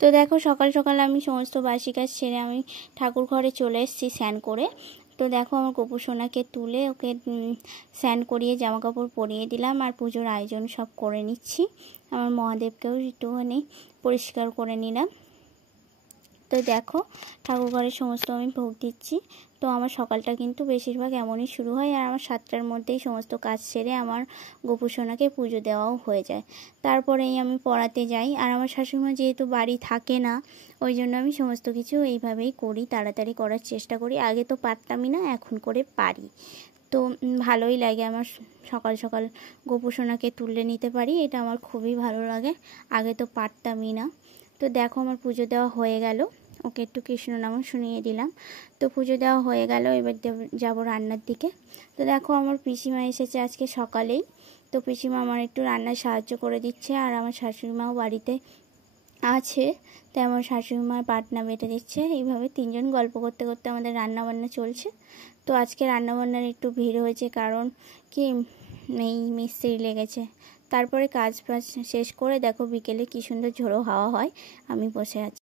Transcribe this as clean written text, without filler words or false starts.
তো দেখো সকাল সকাল আমি সমস্ত বাসি কাজ সেরে আমি ঠাকুর ঘরে চলে এসেছি স্নান করে। তো দেখো আমার গোপু সোনাকে তুলে ওকে স্নান করিয়ে জামা কাপড় পরিয়ে দিলাম আর পুজোর আয়োজন সব করে নিচ্ছি। আমার মহাদেবকেও একটুখানি পরিষ্কার করে নিলাম। তো দেখো ঠাকুর ঘরে সমস্ত আমি ভোগ দিচ্ছি। তো আমার সকালটা কিন্তু বেশিরভাগ এমনই শুরু হয় আর আমার 7টার মধ্যেই সমস্ত কাজ সেরে আমার গোপু সোনাকে পুজো দেওয়াও হয়ে যায়। তারপরেই আমি পড়াতে যাই। আর আমার শাশুড়িমা যেহেতু বাড়ি থাকে না, ওই জন্য আমি সমস্ত কিছু এইভাবেই করি, তাড়াতাড়ি করার চেষ্টা করি। আগে তো পারতামই না, এখন করে পারি। তো ভালোই লাগে আমার সকাল সকাল গোপু সোনাকে তুলে নিতে পারি, এটা আমার খুবই ভালো লাগে। আগে তো পারতামই না। তো দেখো আমার পুজো দেওয়া হয়ে গেল, ওকে একটু কৃষ্ণ নাম শুনিয়ে দিলাম। তো পুজো দেওয়া হয়ে গেল, এবার যাব রান্নার দিকে। তো দেখো আমার পিসিমা এসেছে আজকে সকালেই। তো পিসিমা আমার একটু রান্নায় সাহায্য করে দিচ্ছে আর আমার শাশুড়িমাও বাড়িতে আছে, তাই আমার শাশুড়িমার বাটনা বেটে দিচ্ছে। এইভাবে তিনজন গল্প করতে করতে আমাদের রান্নাবান্না চলছে। তো আজকে রান্নাবান্নার একটু ভিড় হয়েছে, কারণ কি এই মিস্ত্রি লেগেছে। তারপরে কাজ বাজ শেষ করে দেখো বিকেলে কি সুন্দর ঝোড়ো হাওয়া হয়, আমি বসে আছি।